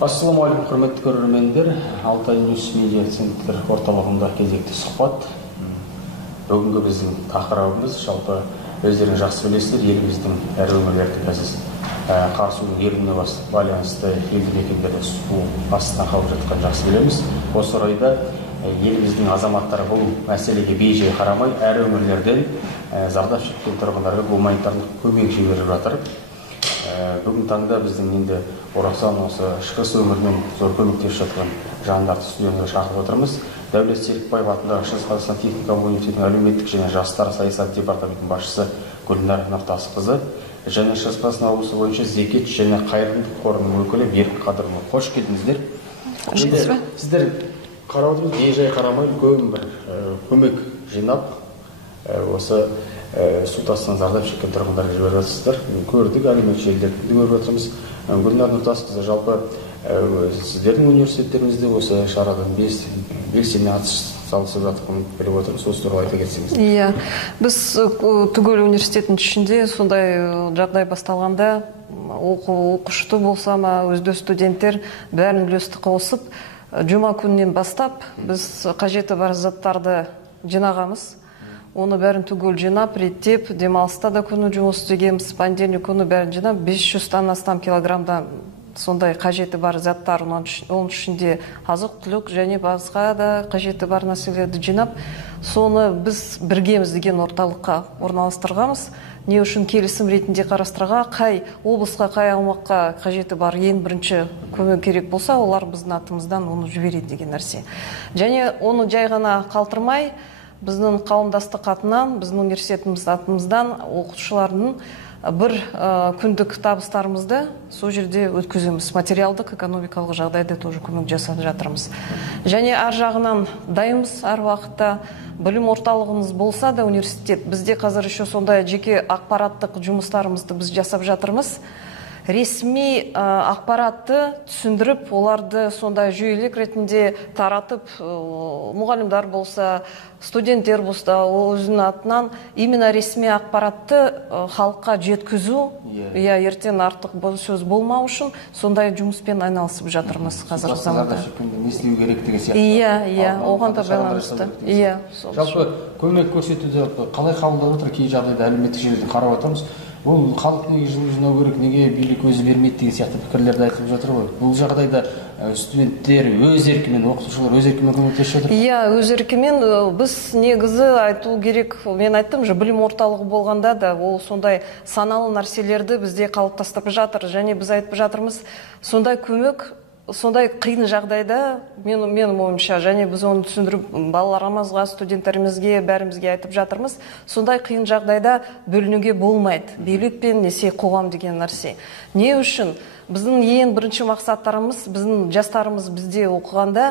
Ассалаумағалейкум, құрметті көрермендер. Алтай Ньюс Медиа Центр орталығында кезекті сұхбат. Бүгінгі біздің тақырыбымыз жалпы өздеріңіз жақсы білесіздер, еліміздің әр өңірлерде қазір қар судың еруіне байланысты елді мекендерде су астына қалып жатқан жақсы білеміз. Осы орайда еліміздің азаматтары бұл мәселеге бей-жай қарамай, әр өңірлерден зардап шеккен тұрғындарға гуманитарлық көмек жіберіп жатыр. Бүгін таңда біздің енді орасан осы шығыс өңірмен зор көмектесіп жатқан жандарды студияға шақырып отырмыз. Дәулет Серікбаев атындағы Шығыс Қазақстан техникалық университетінің әлеуметтік және жастар саясаты департаментінің басшысы Гүлнар Нұртасқызы және Шығыс Қазақстан облысы бойынша зекет және қайырымдылық қорының өкілі Берік Қадырұлы. Қош келдіңіздер. Сіздер қарап отырмыз, бей-жай қарамай үлкен бір көмек жинап, осы су тасқынынан зардап шеккен тұрғындарға жіберіп жатырсыздар. Көрдік, әлеуметтік желілерді көріп жатырмыз. Гүлнар Нұртасқызы, жалпы сіздердің университеттеріңізде осы шарадан белсене атсалысып жатқанын біліп отырмыз. Осы туралы айта кетсеңіз. Иә, біз түгел университеттің ішінде сондай жағдай басталғанда оқушы болса ма, өзде студенттер бәрін үлесті қосып, жұма күнінен бастап біз қажеті бар заттарды жинағамыз. Оны бәрін түгел жинап, реттеп, демалыста да күні жұмыс істегенбіз, понедельник күні бәрін жинап, 500-тан астам килограммда сондай қажеті бар заттар, оның ішінде азық-түлік және басқа да қажеті бар нәрселерді жинап, соны біз біргеміз деген орталыққа орналастырғанбыз. Не үшін келісім ретінде қарастырға, қай облысқа, қай аумаққа қажеті бар ең бірінші көмек керек болса, олар біздің атымыздан оны жібереді деген нәрсе. Және оны жай ғана қалтырмай, біздің қауымдастық атынан, біздің университетіміз атымыздан оқушылардың бір күндік табыстарымызды сол жерде өткіземіз. Материалдық, экономикалық жағдайда тоже көмек жасап жатырмыз. Және ар жағынан дайынбыз әр уақытта. Білім орталығымыз болса да университет, бізде қазір еще сондай жеке ақпараттық жұмыстарымызды біз жасап жатырмыз. Ресми ақпаратты түсіндіріп, оларды сондай жүйелік ретінде таратып, мұғалімдер болса, студенттер болса, өзінің атынан именно ресми ақпаратты халыққа жеткізу, ертең артық сөз болмау үшін сондай жұмыспен айналысып жатырмыз қазір заманда. Не істеу керектігі сияқты. Оған да байланысты. Жалпы көмек көрсетуді қалай қабылдап отыр? Кей жағдайда әлеуметтік желіде қарап отырмыз. Бұл халық неге жылу жинау керек, неге билік өзі бермейді деген сияқты пікірлерді айтылып жатыр ғой. Бұл жағдайда студенттер өз еркімен, оқытушылар өз еркімен көмектесіп жатыр. Иә, өз еркімен біз негізі айту керек. Мен айттым же, білім орталығы болғанда да ол сондай саналы нәрселерді бізде қалыптастырып жатыр. Және біз айтып жатырмыз, сондай көмек, сондай қиын жағдайда менің ойымша, және біз оны түсіндіріп балаларымызға, студенттерімізге, бәрімізге айтып жатырмыз, сондай қиын жағдайда бөлінуге болмайды. Билік пен қоғам деген нәрсе. Не үшін? Біздің ең бірінші мақсаттарымыз, біздің жастарымыз бізде оқығанда,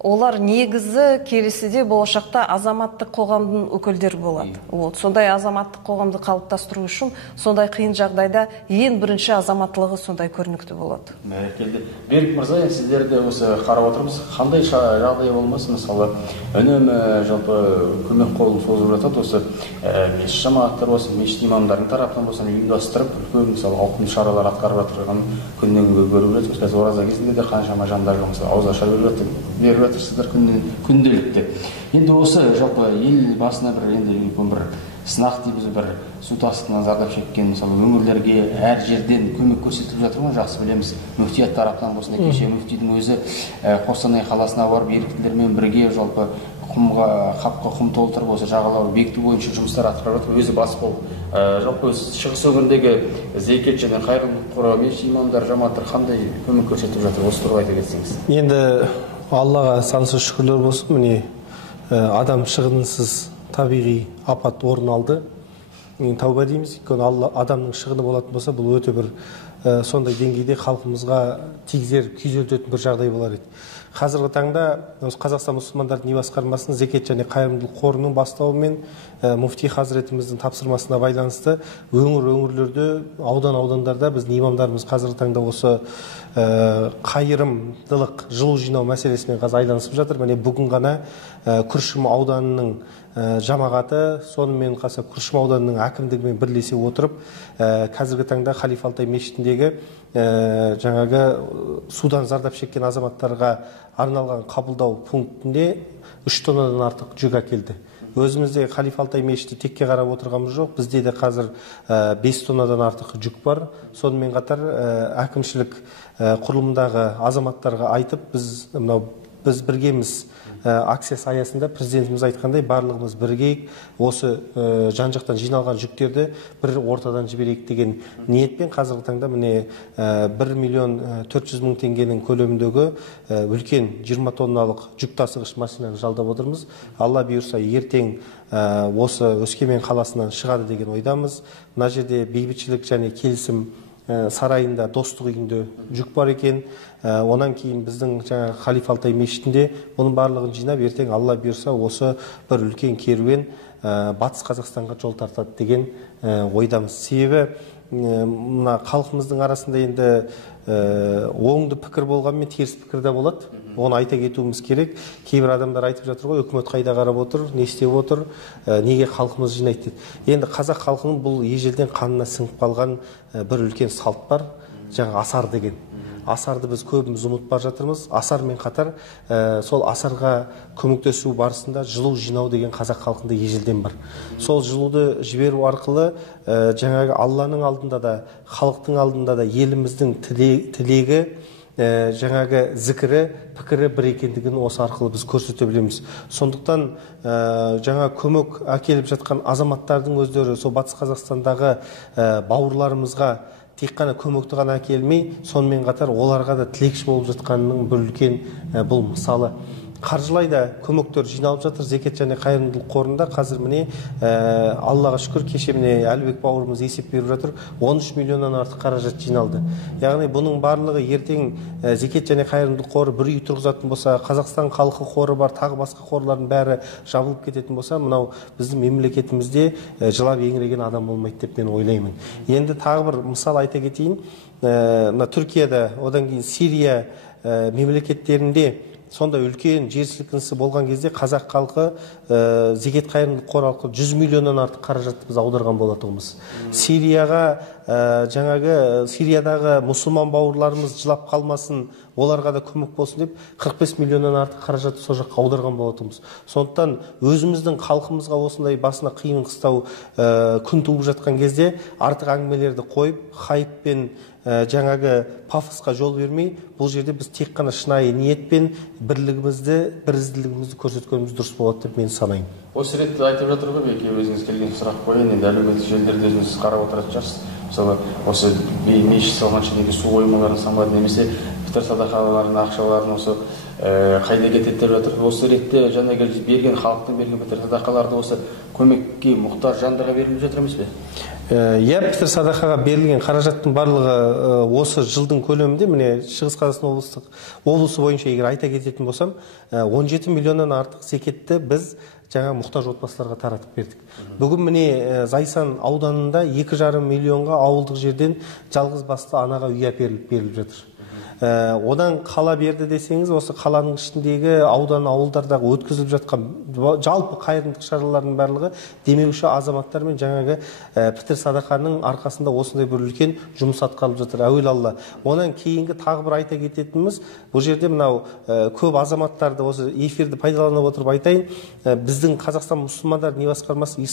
олар негізі келесіде болашақта азаматтық қоғамдың өкілдері болады. Сондай азаматтық қоғамды қалыптастыру үшін сондай қиын жағдайда ең бірінші азаматтылығы сондай көрнекті болады. Бәрекелді. Берік мырза, сіздерде осы қарап отырмыз, қандай жағдай болмасын, мысалы, үнемі жалпы көмек қолын созып жатады, осы мешіт жамағаттар болсын, мешіт имамдарының тарапынан болсын, ұйымдастырып, үлкен мысалы ауқымды шаралар атқарып жатырған күннен күнге көріп жатырмыз. Қазір ораза кезінде де қаншама жандарға мысалы ауызаша беріп жатырсыздар күнделікті. Енді осы жалпы ел басына бір сынақ дейміз, бір су тасқынынан зардап шеккен мысалы өңірлерге әр жерден көмек көрсетіліп жатыр ма? Жақсы білеміз. Мүфтият тарапынан болсын, кеше мүфтидің өзі Қостанай қаласына барып еріктілермен бірге жалпы қапқа құм толтырып осы жағалауды бекіту бойынша жұмыстар атқарып жатыр. Өзі бас болып. Жалпы шығыс өңіріндегі зекет және қайырымдылық қоры, мешіт имамдар, жамағаттар қандай көмек көрсетіп жатыр? Осы туралы айта кетсеңіз. Енді Аллаға сансыз шүкірлер болсын, міне адам шығынсыз табиғи апат орын алды. Тәуба дейміз, өйткені адамның шығыны болатын болса, бұл өте бір сондай деңгейде халқымызға тигізер, күйзелтетін бір жағдай болар еді. Қазіргі таңда осы Қазақстан мұсылмандары діни басқармасының зекет және қайырымдылық қорының бастауымен муфти хазіретіміздің тапсырмасына байланысты өңірлерде, аудандарда біздің имамдарымыз қазіргі таңда осы қайырымдылық жылу жинау мәселесімен қазір айналысып жатыр. Міне бүгін ғана Күршім ауданының жамағаты, сонымен қоса Күршім ауданының әкімдігімен бірлесе отырып, қазіргі таңда Халифа Алтай мешітіндегі жаңағы судан зардап шеккен азаматтарға арналған қабылдау пунктінде 3 тоннадан артық жүк әкелді. Өзімізде Халифа Алтай мешіті текке қарап отырғанымыз жоқ. Бізде де қазір 5 тоннадан артық жүк бар. Сонымен қатар әкімшілік құрылымдағы азаматтарға айтып, біз біргеміз акциясы аясында президентіміз айтқандай барлығымыз біргейік, осы жан-жақтан жиналған жүктерді бір ортадан жіберейік деген ниетпен қазіргі таңда міне 1 миллион 400 мың теңгенің көлеміндегі үлкен 20 тонналық жүк тасығыш машинаны жалдап отырмыз. Алла бұйырса ертең осы Өскемен қаласынан шығады деген ойдамыз. Мына жерде бейбітшілік және келісім сарайында, достық үйінде жүк бар екен. Онан кейін біздің жаңа Халифа Алтай мешітінде бұның барлығын жинап, ертең Алла бұйырса осы бір үлкен керуен батыс Қазақстанға жол тартады деген ойдамыз. Себебі мына халқымыздың арасында енді оңды пікір болғанмен теріс пікір де болады. Оны айта кетуіміз керек. Кейбір адамдар айтып жатыр ғой, үкімет қайда қарап отыр, не істеп отыр, неге халқымыз жинайды дейді. Енді қазақ халқының бұл ежелден қанына сіңіп қалған бір үлкен салт бар, жаңа асар деген. Асарды біз көбіміз ұмытып бара жатырмыз. Асармен қатар сол асарға көмектесу барысында жылу жинау деген қазақ халқында ежелден бар. Сол жылуды жіберу арқылы жаңағы Алланың алдында да, халықтың алдында да еліміздің тілегі, жаңағы зікірі, пікірі бір екендігін осы арқылы біз көрсете білеміз. Сондықтан жаңа көмек әкеліп жатқан азаматтардың өздері сол батыс Қазақстандағы бауырларымызға тек қана көмекті ғана әкелмей, сонымен қатар оларға да тілекші болып жатқанының бір үлкен бұл мысалы. Қаржылай да көмектер жиналып жатыр зекет және қайырымдылық қорында. Қазір міне Аллаға шүкір, кеше міне Әлібек бауырымыз есеп беріп жатыр, 13 миллионнан артық қаражат жиналды. Яғни бұның барлығы ертең зекет және қайырымдылық қоры бір үй тұрғызатын болса, Қазақстан халқы қоры бар, тағы басқа қорлардың бәрі жабылып кететін болса, мынау біздің мемлекетімізде жылап еңіреген адам болмайды деп мен ойлаймын. Енді тағы бір мысал айта кетейін. Мына Түркияда, одан кейін Сирия мемлекеттерінде сонда үлкен жер сілкінісі болған кезде қазақ халқы зекет қайырымдылық қоры арқылы 100 миллионнан артық қаражатты біз аударған болатынбыз. Сириядағы мұсылман бауырларымыз жылап қалмасын, оларға да көмек болсын деп 45 миллионнан артық қаражатты сол жаққа аударған болатынбыз. Сондықтан өзіміздің халқымызға осындай басына қиын қыстау күн туып жатқан кезде артық әңгімелерді қойып, хайппен жаңағы пафосқа жол бермей, бұл жерде біз тек қана шынайы ниетпен бірлігімізді, бірізділігімізді көрсеткеніміз дұрыс болады деп мен санаймын. Осы ретте айтып жатыр ғой, Беке, өзіңіз келген сұрақ қойын, енді әлеуметтік желілерде өзіңіз қарап отыратын шығарсыз. Мысалы, осы мешіт салғанша неге су қоймаларын салмады, немесе пітір садақаларын, ақшаларын осы қайда кетеді деп жатыр. Осы ретте жаңағы берген халықтың берген пітір садақаларды осы көмекке мұқтаж жандарға беріліп жатыр емес пе? Иә, пітір садақаға берілген қаражаттың барлығы осы жылдың көлемінде, міне Шығыс Қазақстан облысы бойынша егер айта кететін болсам, 17 миллионнан артық зекетті біз жаңа мұқтаж отбасыларға таратып бердік. Бүгін міне Зайсан ауданында 2,5 миллионға ауылдық жерден жалғыз басты анаға үй беріліп жатыр. Одан қала берді десеңіз, осы қаланың ішіндегі аудан ауылдардағы өткізіліп жатқан жалпы қайырымдылық шаралардың барлығы демеуші азаматтар мен жаңағы пітір садақаның арқасында осындай бір үлкен жұмыс атқарылып жатыр. Әуел Алла. Онан кейінгі тағы бір айта кететініміз, бұл жерде мынау көп азаматтарды осы эфирді пайдаланып отырып айтайын, біздің Қазақстан мұсылмандар діни басқармасы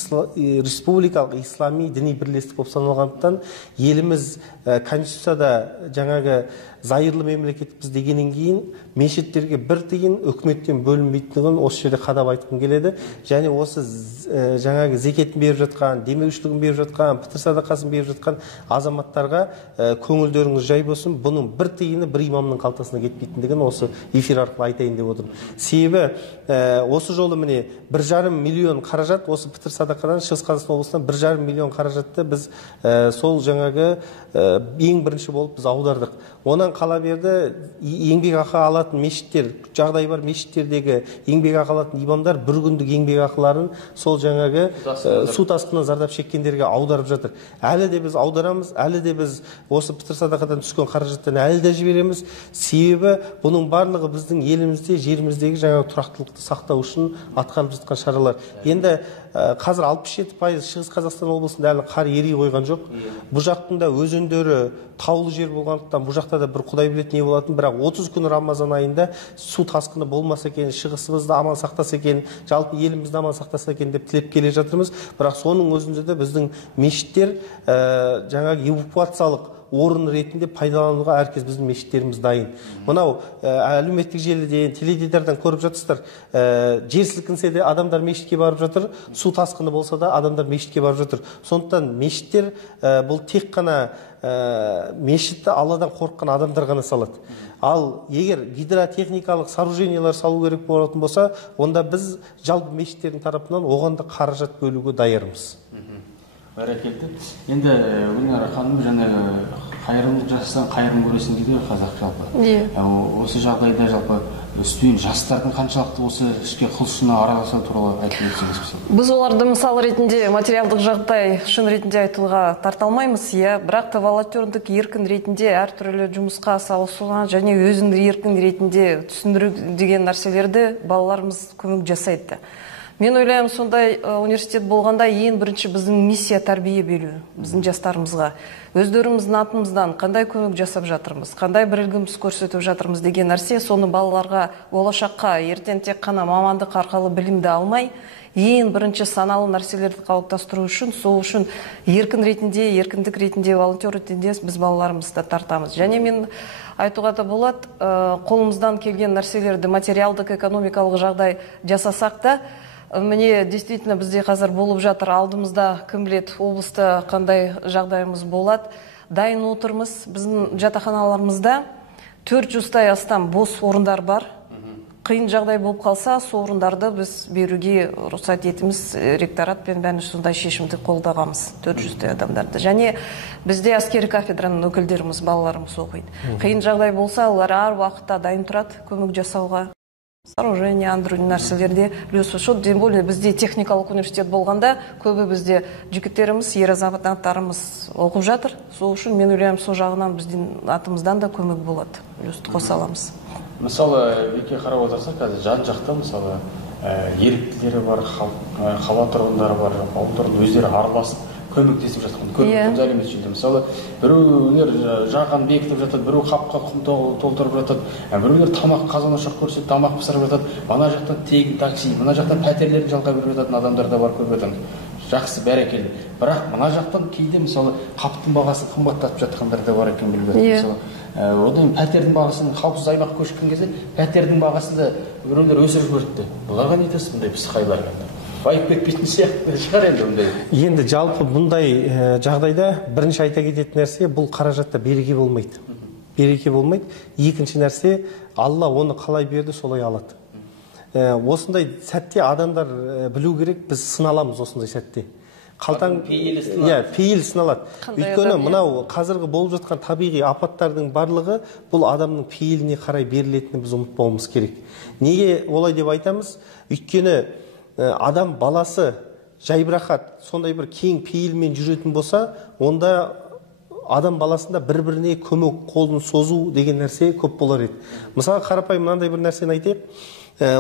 республикалық ислами діни бірлестік болып саналғандықтан, еліміз конституцияда жаңағы зайырлы мемлекетпіз дегеннен кейін мешіттерге бір тиын үкіметтен бөлінбейтіндігін осы жерде қадап айтқым келеді. Және осы жаңағы зекетін беріп жатқан, демеушілігін беріп жатқан, пітір садақасын беріп жатқан азаматтарға көңілдеріңіз жай болсын, бұның бір тиыны бір имамның қалтасына кетпейтіндігін осы эфир арқылы айтайын деп отырмын. Себебі осы жолы міне 1,5 миллион қаражат осы пітір садақадан Шығыс Қазақстан облысынан 1,5 миллион қаражатты біз сол жаңағы ең бірінші болып біз аудардық. Онан қала берді еңбек ақы алатын мешіттер, жағдай бар мешіттердегі еңбек ақы алатын имамдар бір күндік еңбек ақыларын сол жаңағы су тасқынынан зардап шеккендерге аударып жатыр. Әлі де біз аударамыз, әлі де біз осы пітір садақадан түскен қаражаттан әлі де жібереміз. Себебі бұның барлығы біздің елімізде, жеріміздегі жаңағы тұрақтылықты сақтау үшін атқарылып жатқан шаралар. Енді қазір 67% Шығыс Қазақстан облысында әлі қар ери қойған жоқ. Бұл жақтың да өзендері таулы жер болғандықтан бұл жақта да бір құдай білетін не болатын, бірақ 30 күн Рамазан айында су тасқыны болмаса екен, шығысымызды аман сақтаса екен, жалпы елімізді аман сақтаса екен деп тілеп келе жатырмыз. Бірақ соның өзінде де біздің мешіттер жаңағы эвакуациялық орын ретінде пайдалануға әркез біздің мешіттеріміз дайын. Мынау әлеуметтік желіден, теледидардан көріп жатырсыздар. Жер сілкінсе де адамдар мешітке барып жатыр, су тасқыны болса да адамдар мешітке барып жатыр. Сондықтан мешіттер бұл тек қана мешітті Алладан қорыққан адамдар ғана салады. Ал егер гидротехникалық сооружениялар салу керек болатын болса, онда біз жалпы мешіттердің тарапынан оған да қаражат бөлуге дайырмыз. Бәрекелді. Енді Гүлнара ханым, жаңағы қайырымдылық жасасаң қайырым көресің дейді қазақ жалпы. Осы жағдайда жалпы студент жастардың қаншалықты осы іске құлшына араласу туралы айтып өтсеңіз. Біз оларды мысал ретінде материалдық жағдай шын ретінде айтуға тарта алмаймыз, бірақ та волонтерлік еркін ретінде әртүрлі жұмысқа салысуға және өзін еркін ретінде түсіндіру деген нәрселерді балаларымыз көмек жасайды. Мен ойлаймын, сондай университет болғанда ең бірінші біздің миссия тәрбие беру біздің жастарымызға. Өздеріміздің атымыздан қандай көмек жасап жатырмыз, қандай бірігіміз көрсетіп жатырмыз деген нәрсе, соны балаларға болашаққа ертең тек қана мамандық арқылы білімді алмай, ең бірінші саналы нәрселерді қалыптастыру үшін, сол үшін еркіндік ретінде, волонтер ретінде біз балаларымызды тартамыз. Және мен айтуға да болады, қолымыздан келген нәрселерді материалдық, экономикалық жағдай жасасақ та, міне, действительно бізде қазір болып жатыр, алдымызда кім біледі, облыста қандай жағдайымыз болады. Дайын отырмыз. Біздің жатақханаларымызда 400-тай астам бос орындар бар. Қиын жағдай болып қалса, сол орындарды біз беруге рұқсат етіміз, ректоратпен бәрін сондай шешімді қолдағанбыз, 400-тай адамдарды. Және бізде әскери кафедраның өкілдеріміз, балаларымыз оқиды. Қиын жағдай болса, олар әр уақытта дайын тұрады көмек жасауға. Сооружение, нәрселерде үлес қосады. Тем более бізде техникалық университет болғанда көбі бізде жігіттеріміз, ер азаматтарымыз оқып жатыр. Сол үшін мен ойлаймын, сол жағынан біздің атымыздан да көмек болады. Үлесті қоса аламыз. Мысалы, Вике қарап отырсақ, қазір жан-жақта мысалы еріктілері бар, қала тұрғындары бар, ауылдардың өздері араласып көмектесіп жатқан көп әлеуметтік желіде. Мысалы, біреулер жағын бекітіп жатады, біреу қапқа құм толтырып жатады, біреулер тамақ қазан-ошақ көрсетіп, тамақ пісіріп жатады, мына жақтан тегін такси, мына жақтан пәтерлерін жалға беріп жататын адамдар да бар көріп жатырмыз. Жақсы, бәрекелді. Бірақ мына жақтан кейде мысалы қаптың бағасын қымбаттатып жатқандар да бар екен біліп жатырмыз. Одан пәтердің бағасын қауіпсіз аймақ көшкен кезде пәтердің бағасын да біреулер өсіріп жіберді. Бұларға не айтасыз бұндай пысықайларға? Байып кетпейтін сияқты шығар енді бұндай. Енді жалпы бұндай жағдайда бірінші айта кететін нәрсе, бұл қаражатта береке болмайды. Береке болмайды. Екінші нәрсе, Алла оны қалай берді, солай алады. Осындай сәтте адамдар білу керек, біз сыналамыз осындай сәтте. Қалтаң пейіл сыналады. Өйткені мынау қазіргі болып жатқан табиғи апаттардың барлығы бұл адамның пейіліне қарай берілетінін біз ұмытпауымыз керек. Неге олай деп айтамыз? Өйткені адам баласы жайбырақат, сондай бір кең пейілмен жүретін болса, онда адам баласында бір-біріне көмек қолын созу деген нәрсе көп болар еді. Мысалы, қарапайым мынандай бір нәрсені айтайық.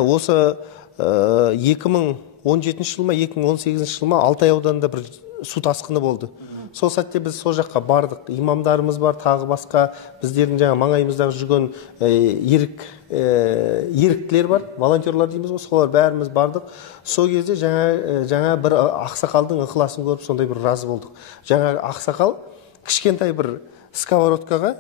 Осы 2017 жыл ма, 2018 жыл ма Алтай ауданында бір су тасқыны болды. Сол сәтте біз сол жаққа бардық. Имамдарымыз бар, тағы басқа біздердің жаңа маңайымыздағы жүрген еріктілер бар, волонтерлар дейміз ғой, солар бәріміз бардық. Сол кезде жаңа бір ақсақалдың ықыласын көріп сондай бір разы болдық. Жаңа ақсақал кішкентай бір сковородкаға,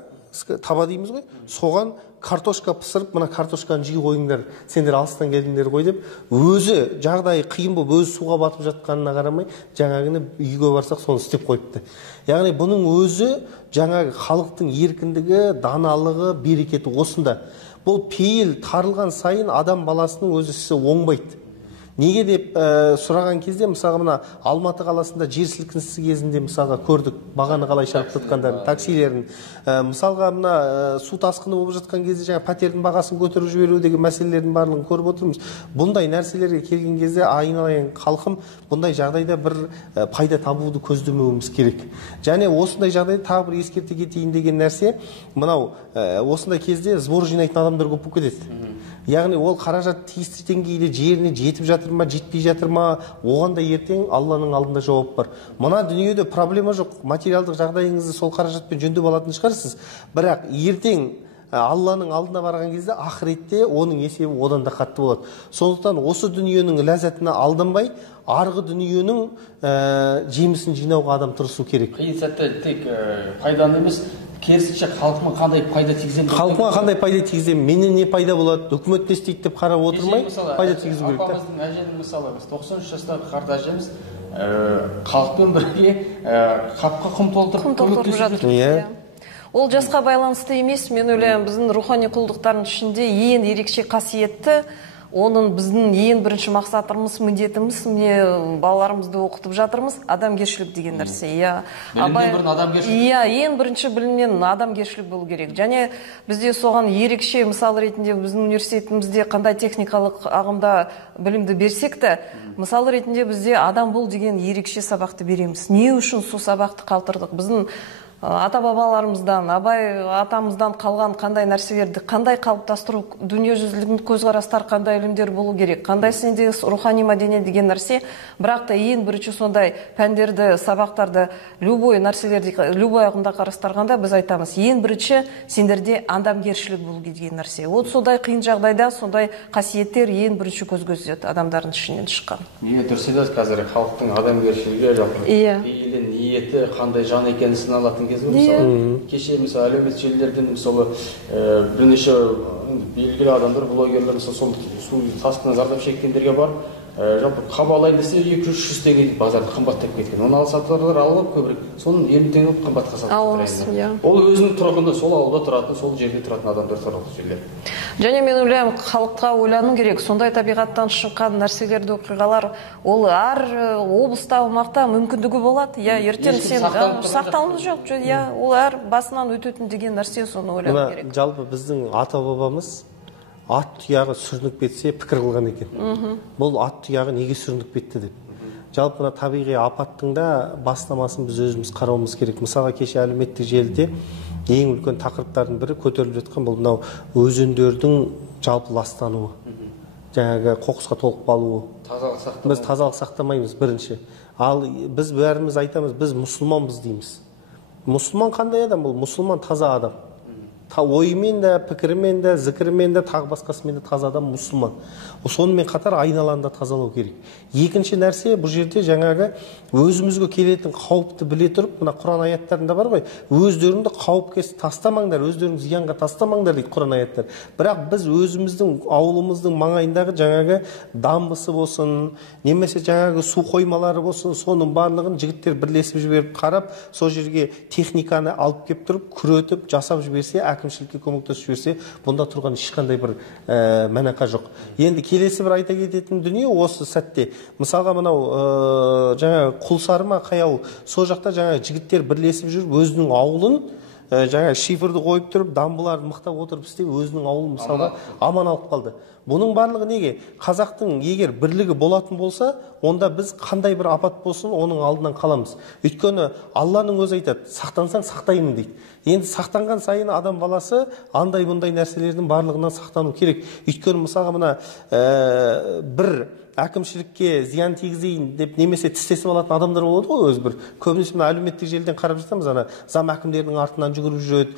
таба дейміз ғой, соған картошка пысырып, мына картошканы жей қойыңдар, сендер алыстан келдіңдер ғой деп, өзі жағдайы қиын болып, өзі суға батып жатқанына қарамай, жаңағыны үйге барсақ соны істеп қойыпты. Яғни бұның өзі жаңағы халықтың еркіндігі, даналығы, берекеті осында. Бұл пейіл тарылған сайын адам баласының өз ісі оңбайды. Неге деп сұраған кезде мысалға мына Алматы қаласында жер сілкінісі кезінде мысалға көрдік бағаны қалай шарықтатқандарын, таксилерін. Мысалға мына су тасқыны болып жатқан кезде жаңа пәтердің бағасын көтеріп жіберу деген мәселелердің барлығын көріп отырмыз. Бұндай нәрселерге келген кезде айналайын халқым бұндай жағдайда бір пайда табуды көздемеуіміз керек. Және осындай жағдайда тағы бір ескерте кетейін деген нәрсе, мынау осындай кезде сбор жинайтын адамдар көп болып кетеді. Яғни ол қаражат тиісті деңгейде жеріне жетіп жатыр ма, жетпей жатыр ма, оған да ертең Алланың алдында жауап бар. Мына дүниеде проблема жоқ. Материалдық жағдайыңызды сол қаражатпен жөндеп алатын шығарсыз. Бірақ ертең Алланың алдына барған кезде ақыретте оның есебі одан да қатты болады. Сондықтан осы дүниенің ләззатына алданбай, арғы дүниенің жемісін жинауға адам тырысу керек. Қиын сәтте тек пайданы емес, керісінше халқыма қандай пайда тигіземін? Халқыма қандай пайда тигіземін? Менен не пайда болады? Үкімет не істейді деп қарап отырмай, пайда тигізу керек. Апамыздың әженің мысалы, 93 жастағы қарт әжеміз халықпен бірге қапқа құм толтырып жатыр. Ол жасқа байланысты емес, мен ойлаймын, біздің рухани құлдықтардың ішінде ең ерекше қасиетті, оның біздің ең бірінші мақсатымыз, міндетіміз, міне балаларымызды оқытып жатырмыз, адамгершілік деген нәрсе. Ең бірінші білімнен адамгершілік болу керек. Және бізде соған ерекше мысал ретінде біздің университетімізде қандай техникалық ағымда білімді берсек те, мысал ретінде бізде адам бол деген ерекше сабақты береміз. Не үшін сол сабақты қалдырдық? Біздің ата-бабаларымыздан, абай атамыздан қалған қандай нәрселерді, қандай қалыптастыру, дүниежүзілік көзқарастар, қандай ілімдер болу керек, қандай сенде рухани мәдениет деген нәрсе. Бірақ та ең бірінші сондай пәндерді, сабақтарды, любой нәрселерді, любой ағымда қарастырғанда біз айтамыз, ең бірінші сендерде адамгершілік болу деген нәрсе. Ол сондай қиын жағдайда сондай қасиеттер ең бірінші көзге түседі адамдардың ішінен шыққан. Неге дұрыс айтасыз, қазір халықтың адамгершілігі, жалпы пейілі, ниеті қандай жан екенін сыналатын кезі. Мысалы, кеше мысалы әлеуметтік желілерден мысалы бірнеше белгілі адамдар, блогерлер мысалы су тасқынынан зардап шеккендерге барып, жалпы қабалайын десе 200-300 теңге базарда қымбаттап кеткен. Оны алсатарлар алып көбірек, соның 50 теңге қымбатқа сатып. Ол өзінің тұрғында, сол ауылда тұратын, сол жерде тұратын адамдар туралы жерлер. Және мен ойлаймын, халыққа ойлану керек. Сондай табиғаттан шыққан нәрселерді, оқиғалар, ол әр облыста, аумақта мүмкіндігі болады. Ертең сен сақталымыз жоқ. Ол әр басынан өтетін деген нәрсе, соны ойлану керек. Жалпы біздің ата-бабамыз ат тұяғы сүрініп кетсе пікір қылған екен. Бұл ат тұяғы неге сүрініп кетті деп. Жалпы мына табиғи апаттың да бастамасын біз өзіміз қарауымыз керек. Мысалға кеше әлеуметтік желіде ең үлкен тақырыптардың бірі көтеріліп жатқан бұл мынау өзендердің жалпы ластануы. Жаңағы қоқысқа толып қалуы. Біз тазалық сақтамаймыз бірінші. Ал біз бәріміз айтамыз, біз мұсылманбыз дейміз. Мұсылман қандай адам? Бұл мұсылман таза адам. Ойымен де, пікірімен де, зікірімен де, тағы басқасымен де таза адам мұсылман. Сонымен қатар айналаны да тазалау керек. Екінші нәрсе, бұл жерде жаңағы өзімізге келетін қауіпті біле тұрып, мына Құран аяттарында бар ғой, өздеріңді қауіпке тастамаңдар, өздеріңді зиянға тастамаңдар дейді Құран аяттар. Бірақ біз өзіміздің ауылымыздың маңайындағы жаңағы дамбысы болсын, немесе жаңағы су қоймалары болсын, соның барлығын жігіттер бірлесіп жіберіп қарап, сол жерге техниканы алып кеп тұрып, күретіп, жасап жіберсе, әкімшілікке көмектесіп жіберсе, бұнда тұрған ешқандай бір мәнақа жоқ. Енді келесі бір айта кететін дүние осы сәтте. Мысалға мынау жаңа Құлсары ма қай ауыл, сол жақта жаңа жігіттер бірлесіп жүріп өзінің ауылын жаңа шифрды қойып тұрып, дамбыларды мықтап отырып істеп, өзінің ауылын мысалға аман алып қалды. Бұның барлығы неге? Қазақтың егер бірлігі болатын болса, онда біз қандай бір апат болсын, оның алдынан қаламыз. Өйткені Алланың өзі айтады, сақтансаң сақтаймын дейді. Енді сақтанған сайын адам баласы андай бұндай нәрселердің барлығынан сақтану керек. Өйткені мысалға мына бір әкімшілікке зиян тигізейін деп немесе тістесіп алатын адамдар болады ғой өзі бір. Көбінесе мына әлеуметтік желіден қарап жатамыз, ана зам әкімдердің артынан жүгіріп жүреді,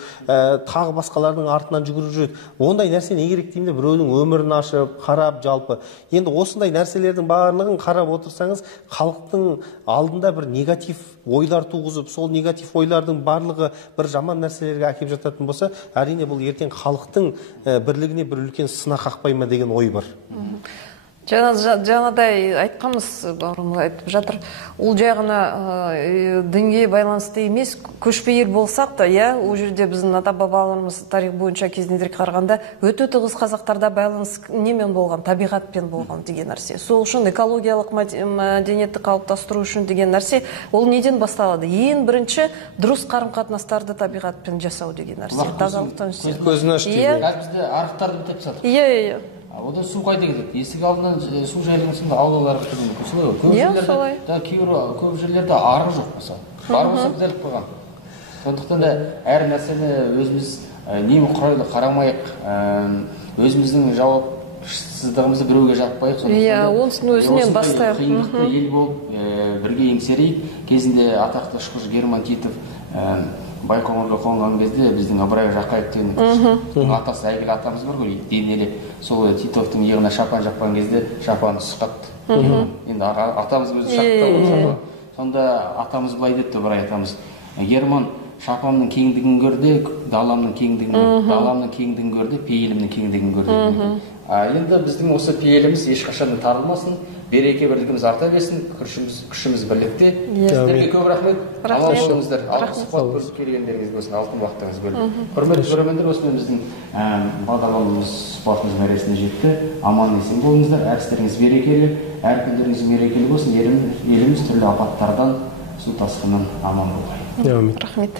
тағы басқалардың артынан жүгіріп жүреді. Ондай нәрсе не керек деймін де, біреудің өмірін ашып, қарап жалпы. Енді осындай нәрселердің барлығын қарап отырсаңыз, халықтың алдында бір негатив ойлар туғызып, сол негатив ойлардың барлығы бір жаман нәрселерге әкеп жататын болса, әрине бұл ертең халықтың бірлігіне бір үлкен сынақ қақпай ма деген ой бар. Жаңадай айтканбыз, баарымыз айтып жатыр. Ул жагына динге байланысты эмес, көчпө эл болсак да, у жерде биздин ата-бабаларыбыз тарих боюнча кезиндерге караганда өтө тыгыз казактарда байланыш немен болгон, табигатпен болгон деген нерсе. Сол үчүн экологиялык маданиятти калыпташтыруу үчүн деген нерсе, ол неден башталады? Эң биринчи дурус карым-катнаштарды табигатпен жасоо деген нерсе. Тазалыктан көзүн ачты. Бизде арыктарды бүтөп сатып. Одан су кайда кетет? Эсик алдынан су жайылгансында аулалар көчөлөр. Көп жерлерде арык жок мысалы. Бар болса біз алып қойған. Сондықтан да әр нәрсені өзіміз немқұрайлы қарамайық, өзіміздің жауапсыздығымызды біреуге жаппайық. Онысын өзінен бастайық. Қиындықты ел болып бірге еңсерейік. Кезінде атақты ұшқыш Герман Титов Байқоңырға қонған кезде біздің Ыбырай Жақаевтың атасы, әйгілі атамыз бар ғой, денелі. Сол Титовтың иығына шапан жапқан кезде шапаны сұқатты. Енді атамыз өзі шапты. Сонда атамыз былай депті, Ыбырай атамыз: Герман, шапамның кеңдігін көрді, даламның кеңдігін көрді, пейілімнің кеңдігін көрді. Енді біздің осы пейіліміз ешқашан тарылмасын, береке бірлігіміз арта берсін, күшіміз бірлікте. Сіздерге көп рахмет. Аман болыңыздар. Сұхбат көріп келгендеріңізге болсын, алтын уақытыңыз бөліп. Құрметті көрермендер, осымен біздің бағдарламамыз сұхбатымыз мәресіне жетті. Аман есен болыңыздар. Әр істеріңіз берекелі, әр күндеріңіз мерекелі болсын. Еліміз түрлі апаттардан, су тасқынынан аман болғай. Рахмет.